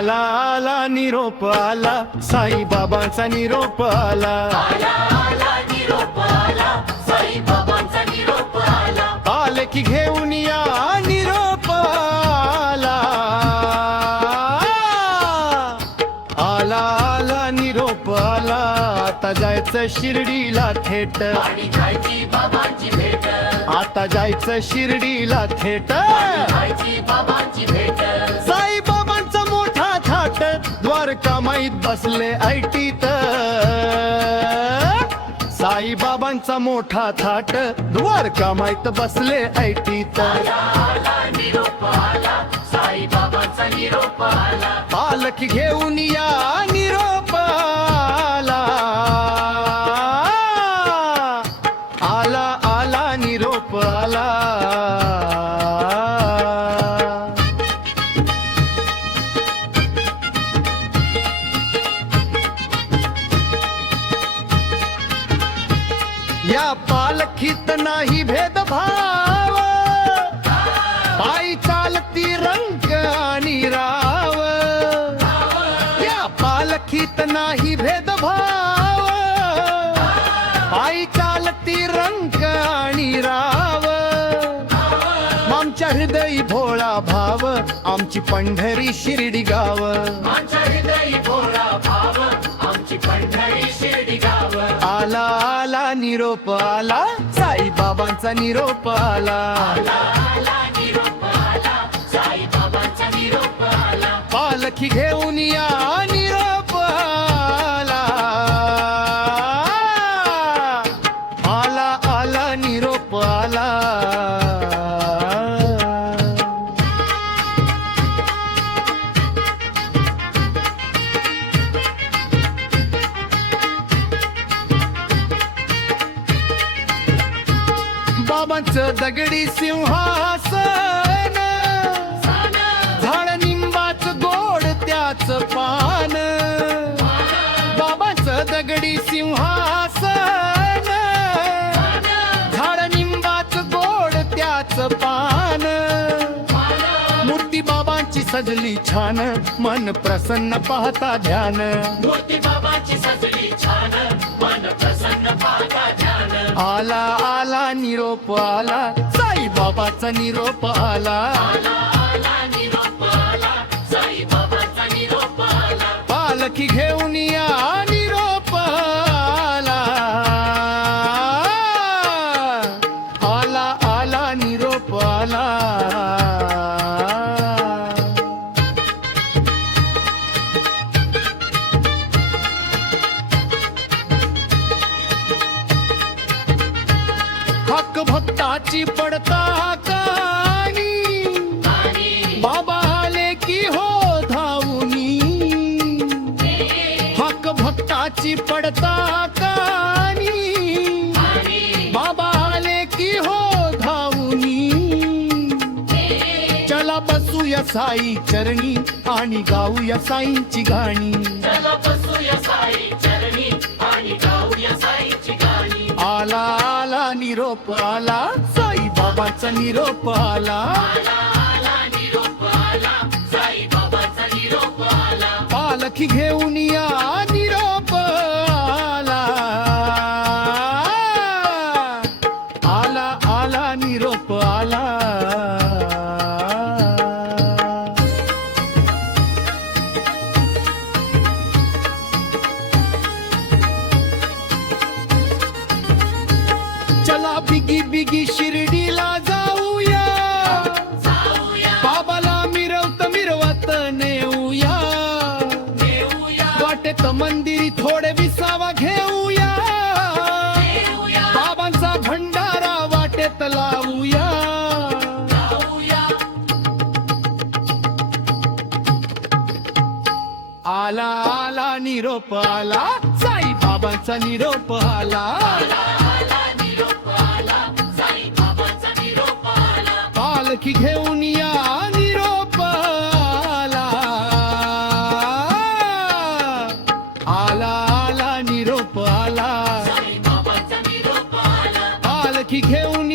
आला आला निरोप आला, साई बाबांचा निरोप आला. आला आला निरोप आला, साई बाबांचा निरोप आला. आले की घेऊन या निरोप आला. आला आला निरोप आला, आता जायचं शिर्डीला थेट. आणि जायची बाबांची भेट, आता जायचं शिर्डीला थेट. जायची बाबांची भेट. साई बाबांचा मोठा थाट, द्वारका माईत बसले ऐटीत. साई बाबांचा मोठा थाट, द्वारका माईत बसले ऐटीत. आला आला निरोप आला, साई बाबांचा निरोप आला. पालखी घेऊन या निरोप आला. आला आला निरोप आला. या पालखीत नाही भेदभाव, पायी चालती रंग आणि राव. या पालखीत नाही भेदभाव, पायी चालती रंग आणि राव. आमच्या हृदयी भोळा भाव, आमची पंढरी शिर्डी गाव. आमच्या हृदयी भोळा भाव, आमची पंढरी शिर्डी गाव. आला आला निरोप आला, साई बाबांचा निरोप आला. आला आला निरोप आला, साई बाबांचा निरोप आला. पालखी घेऊन या निरोप आला. आला आला निरोप आला. बाबांचं दगडी सिंहासन, झाड निंबाच गोड त्याच पान. बाबांचं दगडी सिंहासन, झाड निंबाच गोड त्याच पान. मूर्ती बाबांची सजली छान, मन प्रसन्न पाहता ध्यान. मूर्ती बाबांची सजली छान, मन प्रसन्न पाहता ध्यान. आला आला निरोप आला, साई बाबाचा निरोप आला. आला आला निरोप आला, साई बाबांचा निरोप आला. पालखी घेऊन या निरोप आला. आला आला निरोप आला. हक भक्ताची पडता कानी, बाबा आले की हो धावुनी. हक भक्ताची पडता कानी, बाबा आले की हो धावुनी. चला बसूया साई चरणी, आणि गाऊया साईंची गाणी. चला बसूया साई चरणी, आणि गाऊया साईची गाणी. आला आला निरोप आला, साई बाबांचा निरोप आला. आला आला निरोप आला, साई बाबांचा निरोप आला. पालखी घेऊन या निरोप आला. आला आला निरोप आला. चला बिगी बिगी शिर्डीला जाऊया, जाऊया बाबाला मिरवत नेऊया. देऊया वाटेत मंदिरी थोडे विसावा घेऊया, देऊया बाबांचा भंडारा वाटेत लावूया. जाऊया. आला आला निरोप आला, साई बाबांचा निरोप आला. आला आला निरोप आला, साई बाबांचा निरोप आला. पालखी घेऊन या निरोप आला. आला आला निरोप आला. साई बाबांचा निरोप आला. पालखी घेऊन